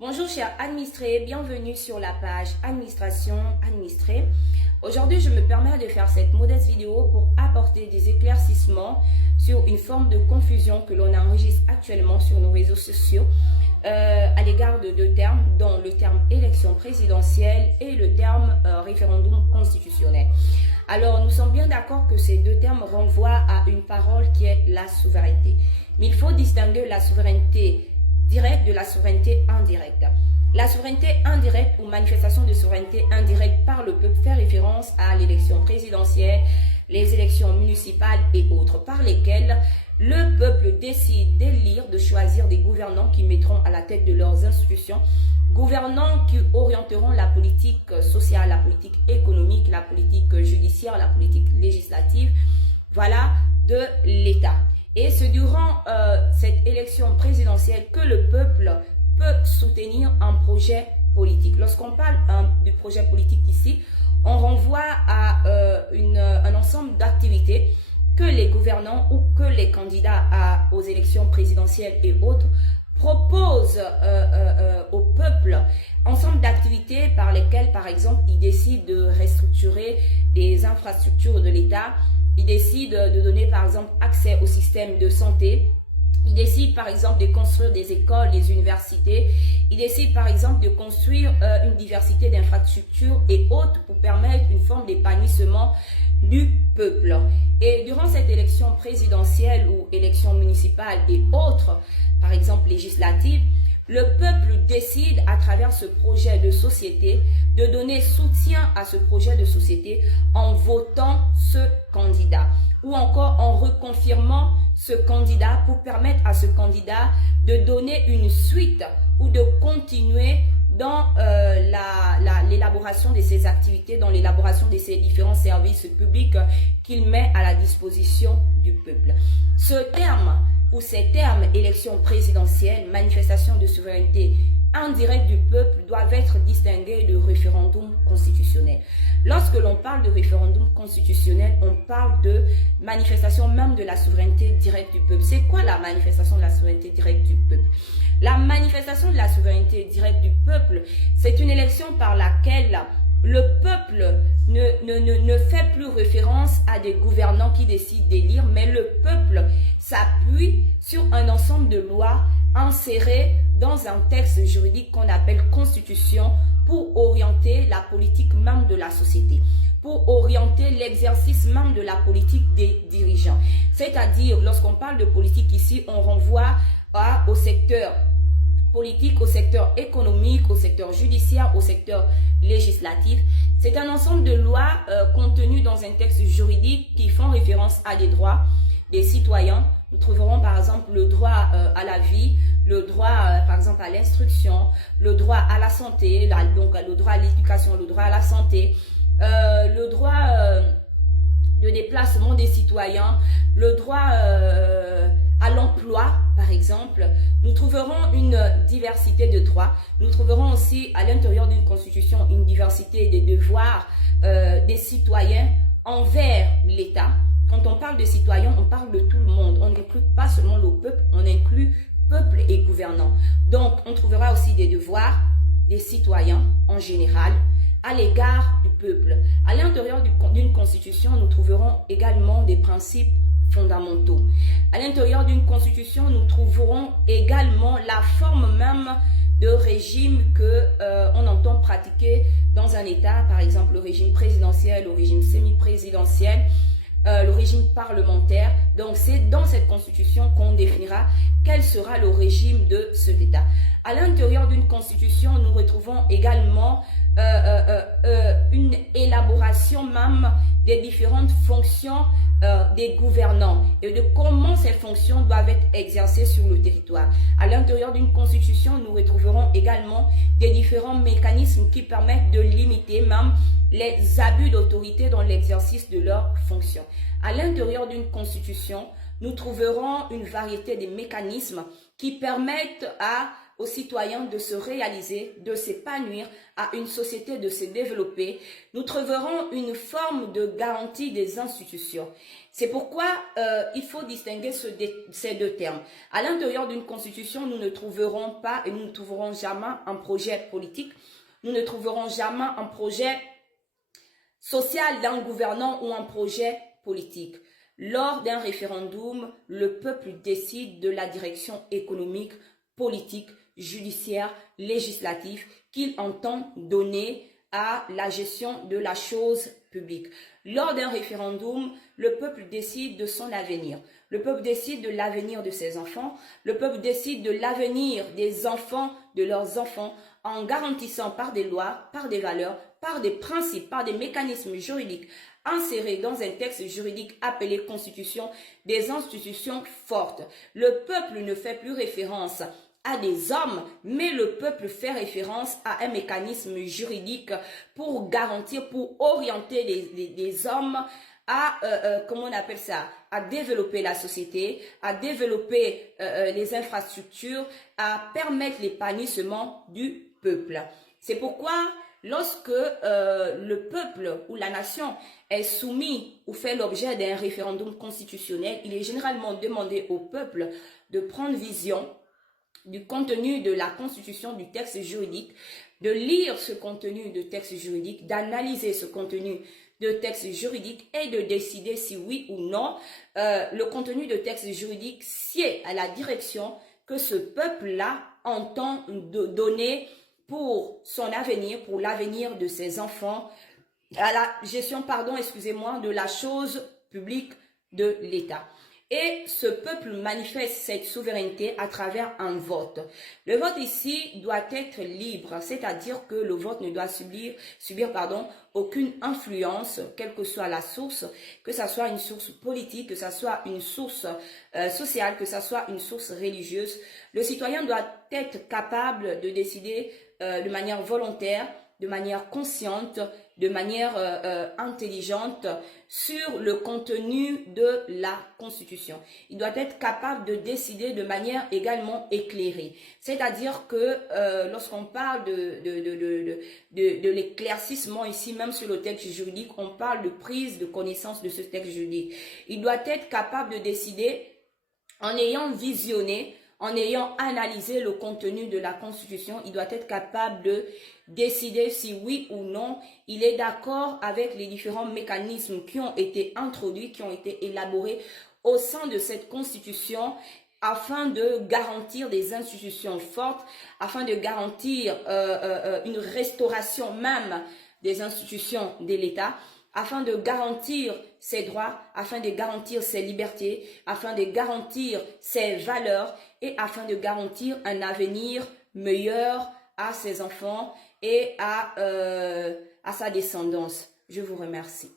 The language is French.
Bonjour chers administrés, bienvenue sur la page Administration administrée. Aujourd'hui, je me permets de faire cette modeste vidéo pour apporter des éclaircissements sur une forme de confusion que l'on enregistre actuellement sur nos réseaux sociaux à l'égard de deux termes, dont le terme élection présidentielle et le terme référendum constitutionnel. Alors, nous sommes bien d'accord que ces deux termes renvoient à une parole qui est la souveraineté. Mais il faut distinguer la souveraineté directe de la souveraineté indirecte. La souveraineté indirecte ou manifestation de souveraineté indirecte par le peuple fait référence à l'élection présidentielle, les élections municipales et autres, par lesquelles le peuple décide d'élire, de choisir des gouvernants qui mettront à la tête de leurs institutions, gouvernants qui orienteront la politique sociale, la politique économique, la politique judiciaire, la politique législative, voilà, de l'État. Et c'est durant cette élection présidentielle que le peuple peut soutenir un projet politique. Lorsqu'on parle du projet politique ici, on renvoie à un ensemble d'activités que les gouvernants ou que les candidats aux élections présidentielles et autres proposent au peuple, ensemble d'activités par lesquelles, par exemple, ils décident de restructurer des infrastructures de l'État. Ils décident de donner, par exemple, accès au système de santé. Ils décident, par exemple, de construire des écoles, des universités. Ils décident, par exemple, de construire une diversité d'infrastructures et autres pour permettre une forme d'épanouissement du peuple. Et durant cette élection présidentielle ou élection municipale et autres, par exemple législative, le peuple décide à travers ce projet de société de donner soutien à ce projet de société en votant ce candidat ou encore en reconfirmant ce candidat pour permettre à ce candidat de donner une suite ou de continuer dans l'élaboration de ses activités, dans l'élaboration de ses différents services publics qu'il met à la disposition du peuple. Ce terme ou ces termes, élection présidentielle, manifestation de souveraineté indirecte du peuple, doivent être distingués de référendum constitutionnel. Lorsque l'on parle de référendum constitutionnel, on parle de manifestation même de la souveraineté directe du peuple. C'est quoi la manifestation de la souveraineté directe du peuple? La manifestation de la souveraineté directe du peuple, c'est une élection par laquelle le peuple ne fait plus référence à des gouvernants qui décident d'élire, mais le peuple s'appuie sur un ensemble de lois insérées dans un texte juridique qu'on appelle constitution pour orienter la politique même de la société, pour orienter l'exercice même de la politique des dirigeants. C'est-à-dire, lorsqu'on parle de politique ici, on renvoie au secteur politique, au secteur économique, au secteur judiciaire, au secteur législatif. C'est un ensemble de lois contenues dans un texte juridique qui font référence à des droits des citoyens. Nous trouverons par exemple le droit à la vie, le droit par exemple à l'instruction, le droit à la santé, donc le droit à l'éducation, le droit à la santé, le droit de déplacement des citoyens, le droit à l'emploi, par exemple. Nous trouverons une diversité de droits. Nous trouverons aussi à l'intérieur d'une constitution une diversité des devoirs des citoyens envers l'État. Quand on parle de citoyens, on parle de tout le monde. On n'inclut pas seulement le peuple, on inclut peuple et gouvernants. Donc, on trouvera aussi des devoirs des citoyens en général à l'égard du peuple. À l'intérieur d'une constitution, nous trouverons également des principes fondamentaux. À l'intérieur d'une constitution, nous trouverons également la forme même de régime que on entend pratiquer dans un État, par exemple le régime présidentiel, le régime semi-présidentiel, le régime parlementaire. Donc c'est dans cette constitution qu'on définira quel sera le régime de cet État. À l'intérieur d'une constitution, nous retrouvons également une élaboration même des différentes fonctions des gouvernants et de comment ces fonctions doivent être exercées sur le territoire. À l'intérieur d'une constitution, nous retrouverons également des différents mécanismes qui permettent de limiter même les abus d'autorité dans l'exercice de leurs fonctions. À l'intérieur d'une constitution, nous trouverons une variété de mécanismes qui permettent aux citoyens de se réaliser, de s'épanouir, à une société de se développer, nous trouverons une forme de garantie des institutions. C'est pourquoi il faut distinguer ces deux termes. À l'intérieur d'une constitution, nous ne trouverons pas et nous ne trouverons jamais un projet politique, nous ne trouverons jamais un projet social d'un gouvernant ou un projet politique. Lors d'un référendum, le peuple décide de la direction économique, politique, judiciaire, législative qu'il entend donner à la gestion de la chose publique. Lors d'un référendum, le peuple décide de son avenir. Le peuple décide de l'avenir de ses enfants. Le peuple décide de l'avenir des enfants, de leurs enfants, en garantissant par des lois, par des valeurs, par des principes, par des mécanismes juridiques insérés dans un texte juridique appelé Constitution, des institutions fortes. Le peuple ne fait plus référence à des hommes, mais le peuple fait référence à un mécanisme juridique pour garantir, pour orienter les hommes à, comment on appelle ça, à développer la société, à développer les infrastructures, à permettre l'épanouissement du peuple. C'est pourquoi lorsque le peuple ou la nation est soumis ou fait l'objet d'un référendum constitutionnel, il est généralement demandé au peuple de prendre vision du contenu de la constitution, du texte juridique, de lire ce contenu de texte juridique, d'analyser ce contenu de texte juridique et de décider si oui ou non le contenu de texte juridique sied à la direction que ce peuple-là entend donner pour son avenir, pour l'avenir de ses enfants, à la gestion, de la chose publique de l'État. Et ce peuple manifeste cette souveraineté à travers un vote. Le vote ici doit être libre, c'est-à-dire que le vote ne doit subir aucune influence, quelle que soit la source, que ça soit une source politique, que ça soit une source sociale, que ça soit une source religieuse. Le citoyen doit être capable de décider de manière volontaire, de manière consciente, de manière intelligente sur le contenu de la Constitution. Il doit être capable de décider de manière également éclairée. C'est-à-dire que lorsqu'on parle de l'éclaircissement ici, même sur le texte juridique, on parle de prise de connaissance de ce texte juridique. Il doit être capable de décider en ayant visionné, en ayant analysé le contenu de la Constitution, il doit être capable de décider si oui ou non il est d'accord avec les différents mécanismes qui ont été introduits, qui ont été élaborés au sein de cette Constitution afin de garantir des institutions fortes, afin de garantir une restauration même des institutions de l'État, afin de garantir ses droits, afin de garantir ses libertés, afin de garantir ses valeurs et afin de garantir un avenir meilleur à ses enfants et à sa descendance. Je vous remercie.